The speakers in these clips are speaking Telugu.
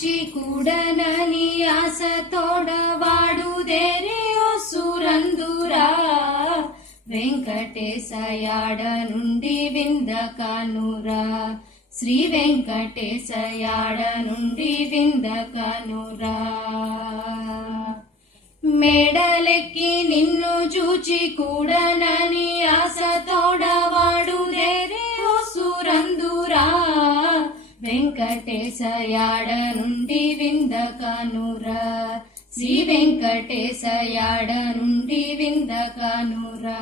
చూచి కూడనని ఆశ తోడవాడుదేరి ఒసురందురా వెంకటేశ యాడ నుండి విందకనురా శ్రీ వెంకటేశ యాడ నుండి విందకనురా మేడలెక్కి నిన్ను చూచి కూడనని ఆశ తోడవాడుదేరి ఒసురందురా వెంకటేశ యాడ నుండి విందకనురా శ్రీ వెంకటేశ యాడ నుండి విందకనురా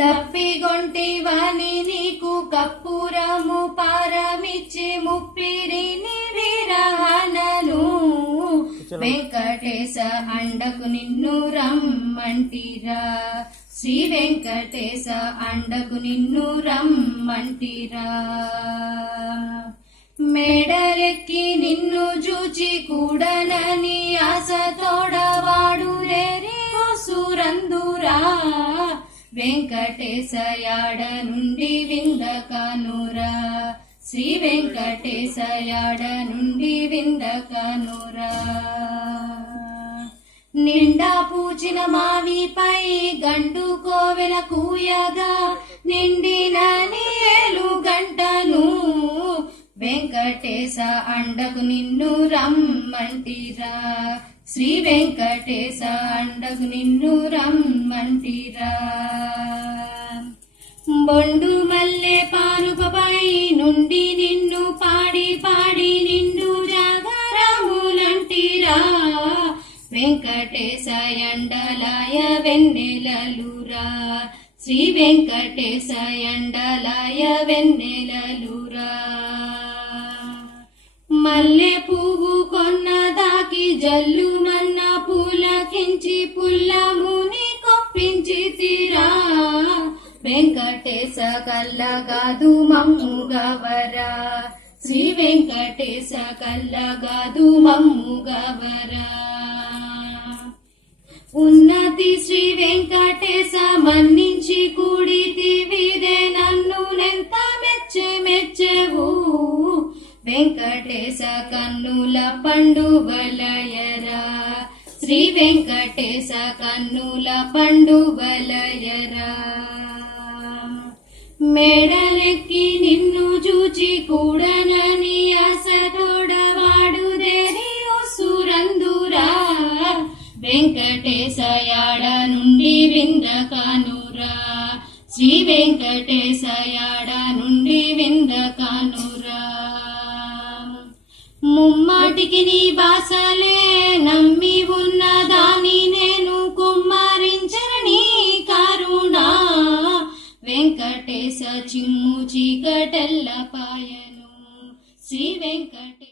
దప్పిగొంటివని నీకు కప్పురము పారమిచ్చి ముప్పిరిని విరహనను వెంకటేశ అండకు నిన్ను రమ్మంటిరా శ్రీ వెంకటేశ అండకు నిన్ను రమ్మంటిరా మేడరెక్కి నిన్ను చూచి కూడనని ఆశ తోడవాడుదేరి ఒసురందురా వెంకటేశ యాడ నుండి విందకనురా శ్రీ వెంకటేశ యాడ నుండి విందకనురా నిండా పూచిన మావిపై గండు కోవెల కూయగా నిండిన ఏలు గంటను వెంకటేశ అండకు నిన్ను రమ్మంటిరా శ్రీ వెంకటేశ అండకు నిన్ను రమ్మంటిరా బొండు మల్లె పానుపై నుండి నిన్ను పాడి పాడి నిన్ను జాగరములంటిరా వెంకటేశ ఎండలాయ వెన్నెలలురా శ్రీ వెంకటేశ ఎండలాయ వెన్నెలలురా మల్లె పువ్వు కొన్నదాకి జల్లుమన్న పూలకించి పుల్లముని కొప్పించి తీరా వెంకటేశ కల్లగాదు మమ్ముగవరా శ్రీ వెంకటేశ కల్లగాదు మమ్ముగవరా ఉన్నతి శ్రీ వెంకటేశ మన్నించి కూడితివిదే నన్ను నెంత మెచ్చెవు వెంకటేశ కన్నుల పండుగలయరా శ్రీ వెంకటేశ కన్నుల పండుగలయరా మేడలెక్కి నిన్ను చూచి కూడనని ఆశ తోడవాడుదేరి ఒసురందురా వెంకటేశ యాడ నుండి విందకనురా శ్రీ వెంకటేశ యాడ నుండి విందకనురా ముమ్మాటికి నీ బాసలే నమ్మి ఉన్న దాని నేను కుమ్మరించని కరుణా వెంకటేశ చిమ్ము చీకటెల్ల పాయను శ్రీ వెంకటే